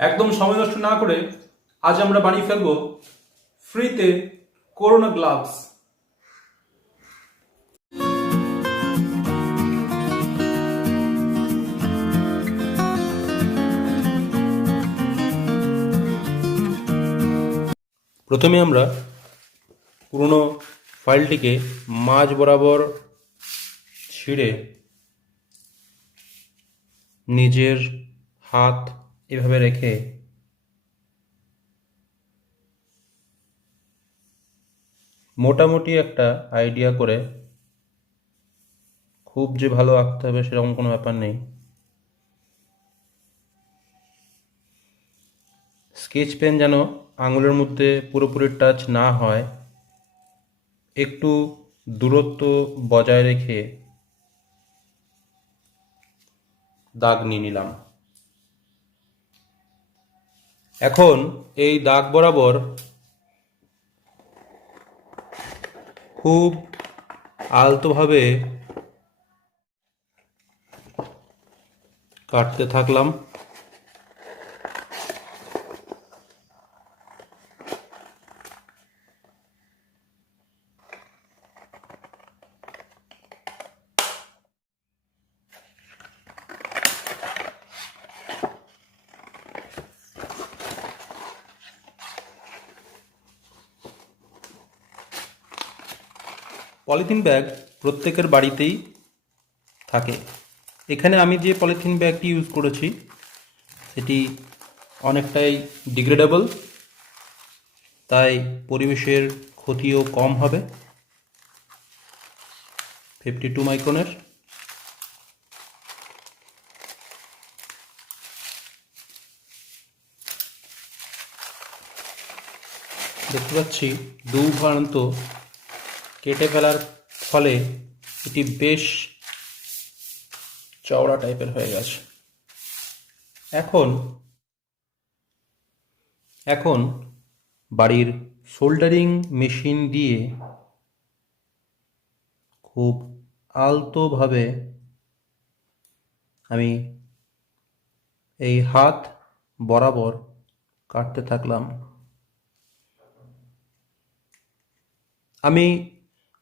একদম সময় নষ্ট না করে আজ আমরা বানিয়ে ফেলবো ফ্রিতে করোনা গ্লাভস। প্রথমে আমরা পুরনো ফাইলটিকে মাঝ বরাবর ছিঁড়ে নিজের হাত এভাবে রেখে মোটামুটি একটা আইডিয়া করে, খুব যে ভালো আঁকতে হবে সেরকম কোনো ব্যাপার নেই, স্কেচ পেন যেন আঙুলের মধ্যে পুরোপুরি টাচ না হয়, একটু দূরত্ব বজায় রেখে দাগ নিয়ে নিলাম। এখন এই দাগ বরাবর খুব আলতোভাবে কাটতে থাকলাম। পলিথিন ব্যাগ প্রত্যেকের বাড়িতেই থাকে। এখানে আমি যে পলিথিন ব্যাগটি ইউজ করেছি সেটি অনেকটাই ডিগ্রেডেবল, তাই পরিবেশের ক্ষতিও কম হবে। 52 মাইক্রনের। দেখতে পাচ্ছি দু প্রান্ত কেটে ফেলার ফলে এটি বেশ চওড়া টাইপের হয়ে গেছে। এখন বাড়ির সোল্ডারিং মেশিন দিয়ে খুব আলতোভাবে আমি এই হাত বরাবর কাটতে থাকলাম। আমি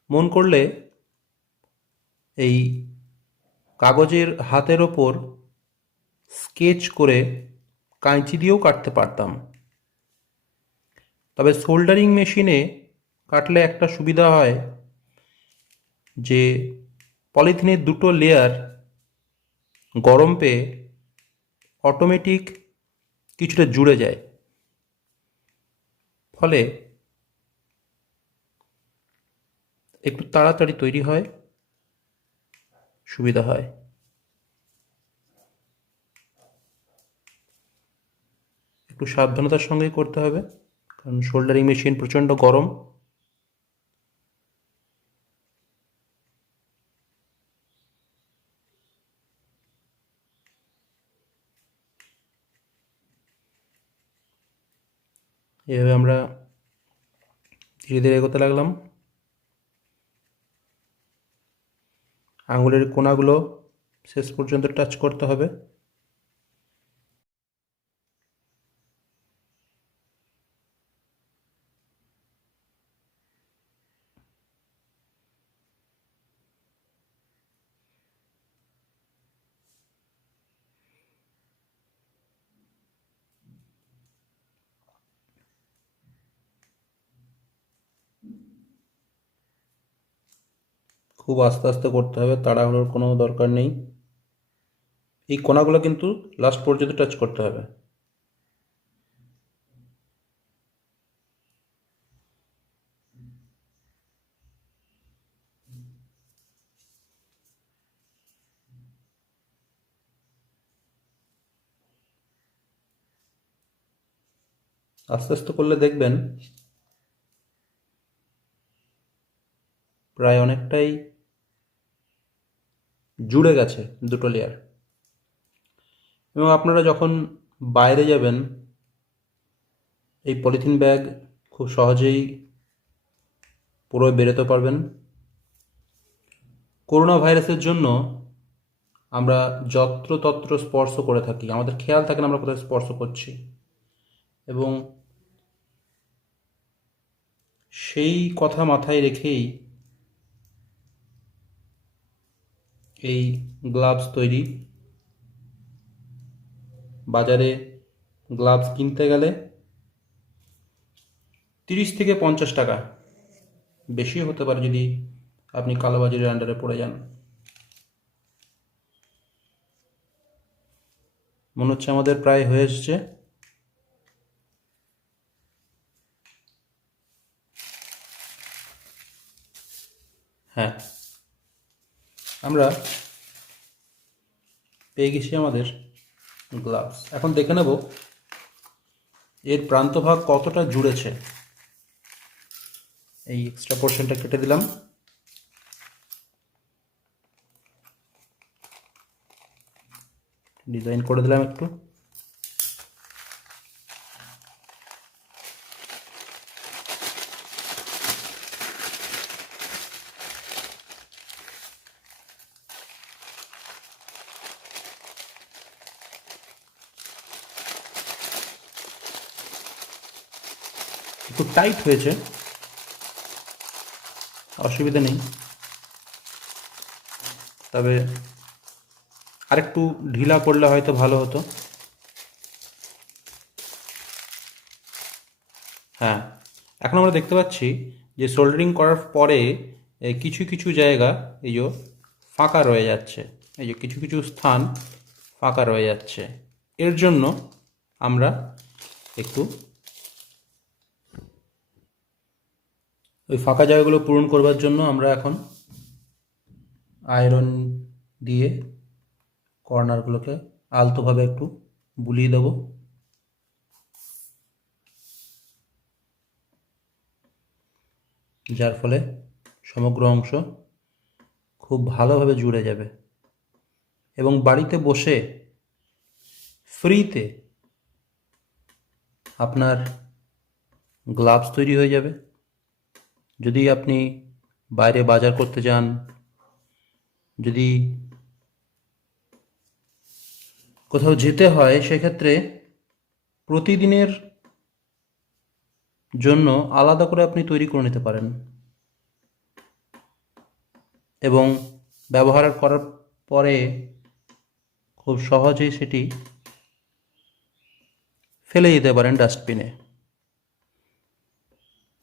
মন করলে এই কাগজের হাতের ওপর স্কেচ করে কাঁচি দিয়েও কাটতে পারতাম, তবে সোল্ডারিং মেশিনে কাটলে একটা সুবিধা হয় যে পলিথিনের দুটো লেয়ার গরম পেয়ে অটোমেটিক কিছুটা জুড়ে যায়, ফলে একটু তাড়াতাড়ি তৈরি হয়, সুবিধা হয়। একটু সাবধানতার সঙ্গেই করতে হবে, কারণ সোল্ডারিং মেশিন প্রচণ্ড গরম। এভাবে আমরা ধীরে ধীরে এগোতে লাগলাম। আঙুলের কোনাগুলো শেষ পর্যন্ত টাচ করতে হবে। খুব আস্তে আস্তে করতে হবে, তাড়াহুড়োর কোনো দরকার নেই। এই কোনাগুলো কিন্তু লাস্ট পর্যন্ত টাচ করতে হবে। আস্তে আস্তে করলে দেখবেন প্রায় অনেকটাই জুড়ে গেছে দুটো লেয়ার। এবং আপনারা যখন বাইরে যাবেন এই পলিথিন ব্যাগ খুব সহজেই পুরো বেরোতে পারবেন। করোনা ভাইরাসের জন্য আমরা যত্রতত্র স্পর্শ করে থাকি, আমাদের খেয়াল থাকে না আমরা কোথায় স্পর্শ করছি। এবং সেই কথা মাথায় রেখেই এই গ্লাভস তৈরি। বাজারে গ্লাভস কিনতে গেলে 30 থেকে 50 টাকা, বেশি হতে পারে যদি আপনি কালোবাজারের আন্ডারে পড়ে যান। মনে হচ্ছে আমাদের প্রায় হয়ে এসছে। হ্যাঁ, আমরা পেয়ে গেছি আমাদের গ্লাভস। এখন দেখে নেব এর প্রান্তভাগ কতটা জুড়েছে। এই এক্সট্রা পোর্শনটা কেটে দিলাম। ডিজাইন করে দিলাম একটু। একটু টাইট হয়েছে, অসুবিধা নেই, তবে আরেকটু ঢিলা করলে হয়তো ভালো হতো। হ্যাঁ, এখন আমরা দেখতে পাচ্ছি যে সোল্ডারিং করার পরে কিছু কিছু জায়গা এই যে ফাঁকা রয়ে যাচ্ছে, এই যে কিছু কিছু স্থান ফাঁকা রয়ে যাচ্ছে। এর জন্য আমরা একটু ওই ফাঁকা জায়গাগুলো পূরণ করবার জন্য আমরা এখন আয়রন দিয়ে কর্নারগুলোকে আলতোভাবে একটু বুলিয়ে দেবো। যার ফলে সমগ্র অংশ খুব ভালোভাবে জুড়ে যাবে এবং বাড়িতে বসে ফ্রিতে আপনার গ্লাভস তৈরি হয়ে যাবে। যদি আপনি বাইরে বাজার করতে যান, যদি কোথাও যেতে হয়, সেক্ষেত্রে প্রতিদিনের জন্য আলাদা করে আপনি তৈরি করে নিতে পারেন এবং ব্যবহার করার পরে খুব সহজেই সেটি ফেলে দিতে পারেন ডাস্টবিনে।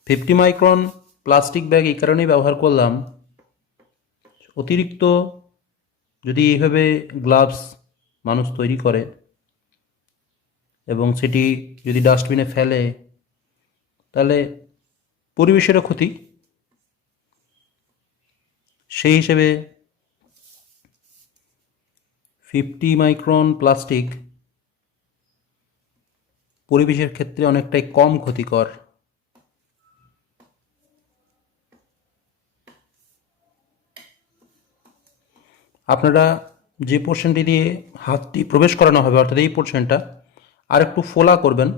50 মাইক্রন প্লাস্টিক ব্যাগ এই কারণেই ব্যবহার করলাম, অতিরিক্ত যদি এইভাবে গ্লাভস মানুষ তৈরি করে এবং সেটি যদি ডাস্টবিনে ফেলে, তাহলে পরিবেশেরও ক্ষতি। সেই হিসেবে 50 মাইক্রন প্লাস্টিক পরিবেশের ক্ষেত্রে অনেকটাই কম ক্ষতিকর। আপনারা যে পোর্শনটি দিয়ে হাতটি প্রবেশ করানো হবে, অর্থাৎ এই পোর্শনটা আর একটু ফোলা করবেন।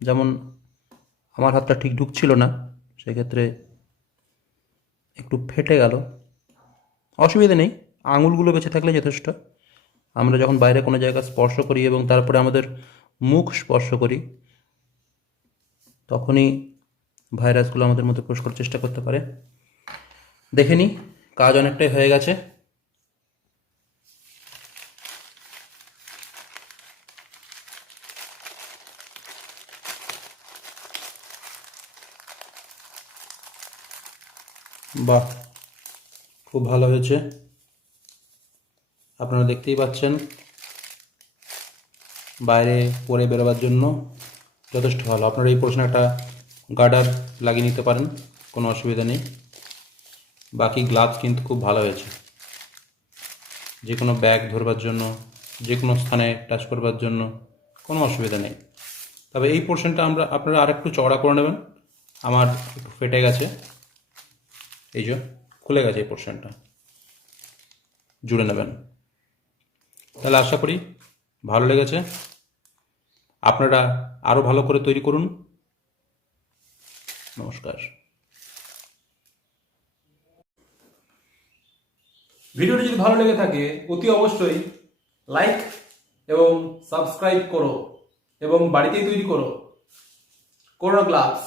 যেমন আমার হাতটা ঠিক ঢুকছিল না, সেক্ষেত্রে একটু ফেটে গেল, অসুবিধা নেই, আঙুলগুলো বেঁচে থাকলে যথেষ্ট। আমরা যখন বাইরে কোনো জায়গা স্পর্শ করি এবং তারপরে আমাদের মুখ স্পর্শ করি, তখনই ভাইরাসগুলো আমাদের মধ্যে প্রবেশ করার চেষ্টা করতে পারে। দেখে নিই, কাজ অনেকটাই হয়ে গেছে। বাহ, খুব ভালো হয়েছে। আপনারা দেখতেই পাচ্ছেন বাইরে পরে বেরোবার জন্য যথেষ্ট ভালো। আপনারা এই পোর্শনে একটা গার্ডার লাগিয়ে নিতে পারেন, কোনো অসুবিধা নেই। বাকি গ্লাভস কিন্তু খুব ভালো হয়েছে, যে কোনো ব্যাগ ধরবার জন্য, যে কোনো স্থানে টাচ করবার জন্য কোনো অসুবিধা নেই। তবে এই পোর্শনটা আপনারা আরেকটু চওড়া করে নেবেন। আমার একটু ফেটে গেছে, এই যে খুলে গেছে, এই পোর্শনটা জুড়ে নেবেন। তাহলে আশা করি ভালো লেগেছে। আপনারা আরও ভালো করে তৈরি করুন। নমস্কার। ভিডিওটি যদি ভালো লেগে থাকে অতি অবশ্যই লাইক এবং সাবস্ক্রাইব করো এবং বাড়িতেই তৈরি করো করোনা গ্লাভস।